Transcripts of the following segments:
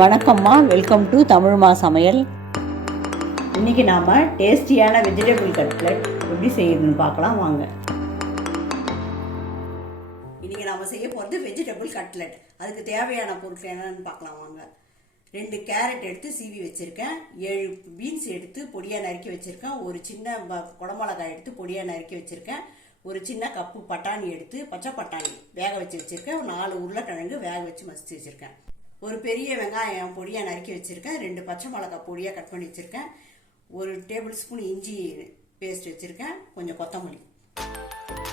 வணக்கம்மா, welcome to தமிழ்மா சமையல். இன்றைக்கி நாம் டேஸ்டியான வெஜிடபிள் கட்லெட் எப்படி செய்யணும்னு பார்க்கலாம் வாங்க. இன்றைக்கி நாம் செய்ய போகிறது வெஜிடபிள் கட்லெட். அதுக்கு தேவையான பொருட்கள் என்னென்னு பார்க்கலாம் வாங்க. 2 கேரட் எடுத்து சீவி வச்சுருக்கேன், 7 பீன்ஸ் எடுத்து பொடியாக நறுக்கி வச்சுருக்கேன், ஒரு சின்ன குடமிளகாய் எடுத்து பொடியாக நறுக்கி வச்சுருக்கேன், ஒரு சின்ன கப்பு பட்டாணி எடுத்து பச்சை பட்டாணி வேக வச்சு வச்சுருக்கேன், 4 உருளைக்கிழங்கு வேக வச்சு மசிச்சு வச்சுருக்கேன், ஒரு பெரிய வெங்காயம் பொடியாக நறுக்கி வச்சுருக்கேன், 2 பச்சை மிளகாய் பொடியாக கட் பண்ணி வச்சுருக்கேன், 1 டேபிள் ஸ்பூன் இஞ்சி பேஸ்ட் வச்சுருக்கேன், கொஞ்சம் கொத்தமல்லி.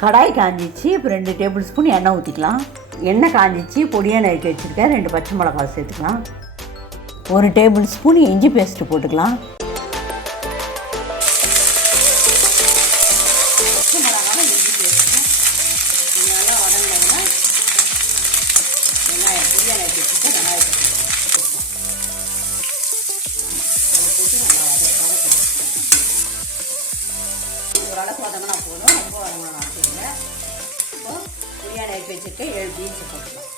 கடாய் காஞ்சிச்சு. இப்போ 2 டேபிள் ஸ்பூன் எண்ணெய் ஊற்றிக்கலாம். எண்ணெய் காஞ்சிச்சு, பொடியாக நறுக்கி வச்சுருக்கேன், 2 பச்சை மிளகாய் சேர்த்துக்கலாம், 1 டேபிள் ஸ்பூன் இஞ்சி பேஸ்ட்டு போட்டுக்கலாம். பச்சை மிளகாய் இஞ்சி பேஸ்ட்டு நல்லா வதங்கினா வெங்காயம் பொடியாக நறுக்கி வச்சுருக்கேன், வெங்காயத்தை போட்டுக்கலாம். அதை போட்டு நல்லா வதக்கலாம். ஓரளவுக்கு வதங்கினா போதும், ரொம்ப வதங்கணும் அவசியம் இல்லை. இப்போ பொடியாக நறுக்கி வச்சுருக்கேன், 7 பீன்ஸை போட்டுக்கலாம்.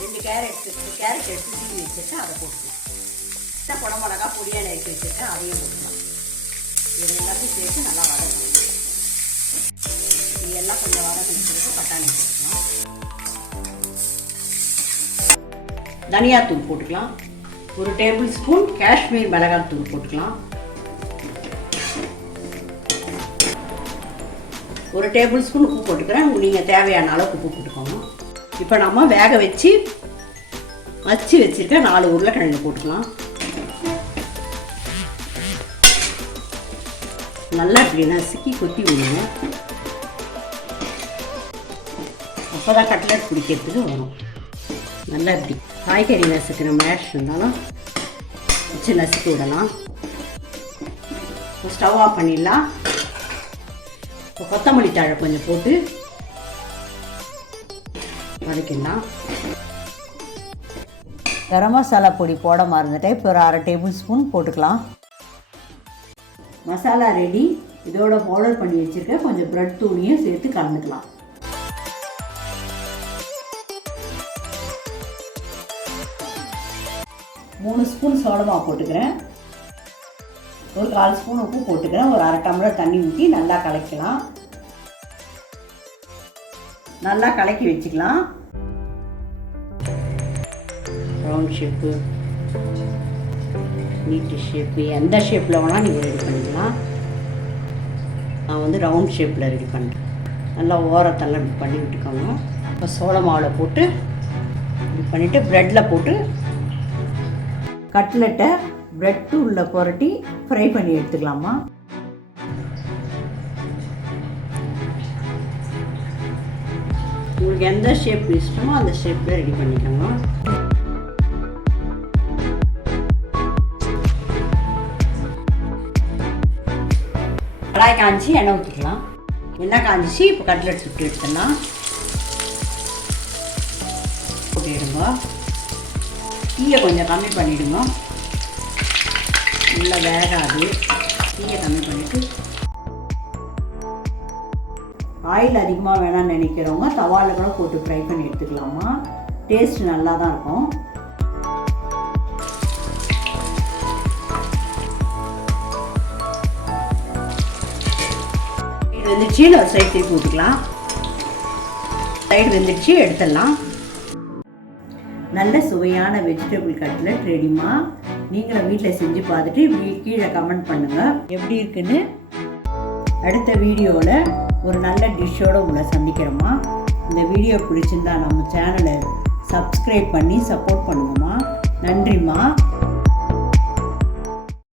2 கேரட் எடுத்து சீவி வச்சுருக்கேன், அதை போட்டுக்கலாம். குடமிளகா பொடியாக நறுக்கி வச்சுருக்கேன், அதையும் போட்டுக்கலாம். இது எல்லாத்தையும் சேர்த்து நல்லா வதக்கணும். இது எல்லாம் கொஞ்சம் வதங்கின பிறகு பட்டாணி போட்டுக்கலாம். தனியாத்தூள் போட்டுக்கலாம். 1 டேபிள் ஸ்பூன் காஷ்மீர் மிளகாய் தூள் போட்டுக்கலாம். 1 டேபிள் ஸ்பூன் உப்பு போட்டுக்கிறேன். நீங்கள் தேவையான அளவுக்கு உப்பு போட்டுக்கோங்க. இப்போ நம்ம வேக வச்சு வச்சுருக்க 4 உருளைக்கிழங்கு போட்டுக்கலாம். நல்லா இப்படி நசுக்கி கொத்தி விடுங்க. அப்போ தான் கட்லெட் பிடிக்கிறதுக்கு வரும். நல்லா இப்படி காய்கறி நசுக்கிற மேஷ் இருந்தாலும் வச்சு நசுக்கி விடலாம். ஸ்டவ் ஆஃப் பண்ணிடலாம். இப்போ கொத்தமல்லி தழை கொஞ்சம் போட்டு வதக்கிடலாம். கரம் மசாலா பொடி போட மறந்துட்டேன். இப்போ ஒரு 1/2 டேபிள் ஸ்பூன் போட்டுக்கலாம். மசாலா ரெடி. இதோட பவுடர் பண்ணி வச்சுருக்கேன், கொஞ்சம் ப்ரெட் தூளியும் சேர்த்து கலந்துக்கலாம். மூணு ஸ்பூன் சோளமாவு போட்டுக்கிறேன், ஒரு 1/4 ஸ்பூன் உப்பு போட்டுக்கிறேன், ஒரு 1/2 டம்ளர் தண்ணி ஊற்றி நல்லா கலக்கலாம். நல்லா கலக்கி வச்சுக்கலாம். ரவுண்ட் ஷேப்பு, நீட்டு ஷேப்பு, எந்த ஷேப்பில் வேணால் நீங்கள் ரெடி பண்ணிக்கலாம். நான் வந்து ரவுண்ட் ஷேப்பில் ரெடி பண்ணுறேன். நல்லா ஓரத்தெல்லாம் இப்படி பண்ணி விட்டுக்கோங்க. இப்போ சோள மாவில் போட்டு இப்படி பண்ணிவிட்டு ப்ரெட்டில் போட்டு கட்லெட்டை ப்ரெட்டு உள்ள புரட்டி ஃப்ரை பண்ணி எடுத்துக்கலாமா. உங்களுக்கு எந்த ஷேப் இஷ்டமோ அந்த ஷேப்பில் ரெடி பண்ணிக்கோங்க. கடாய் காய்ச்சி எண்ணெய் ஊற்றிக்கலாம். எண்ணெய் காய்ச்சி இப்போ கட்லெட் சுட்டு எடுத்துடலாம். போட்டுடுங்க. தீயை கொஞ்சம் கம்மி பண்ணிவிடுங்க, நல்லா வேகாது. தீயை கம்மி பண்ணிவிட்டு ஆயில் அதிகமாக வேணாம்னு நினைக்கிறவங்க தவாவில் கூட போட்டு ஃப்ரை பண்ணி எடுத்துக்கலாமா. டேஸ்ட் நல்லா தான் இருக்கும். இது வெந்துடுச்சு, ஒரு சைடு திருப்பி ஊற்றிக்கலாம். சைடு வெந்துடுச்சு, எடுத்துடலாம். நல்ல சுவையான வெஜிடபிள் கட்லெட் ரெடிமா. நீங்களும் வீட்டில் செஞ்சு பார்த்துட்டு கீழே கமெண்ட் பண்ணுங்கள் எப்படி இருக்குன்னு. அடுத்த வீடியோவில் ஒரு நல்ல டிஷ்ஷோடு உங்களை சந்திக்கிறோமா. இந்த வீடியோ பிடிச்சிருந்தா நம்ம சேனலை சப்ஸ்கிரைப் பண்ணி சப்போர்ட் பண்ணுங்கம்மா. நன்றிம்மா.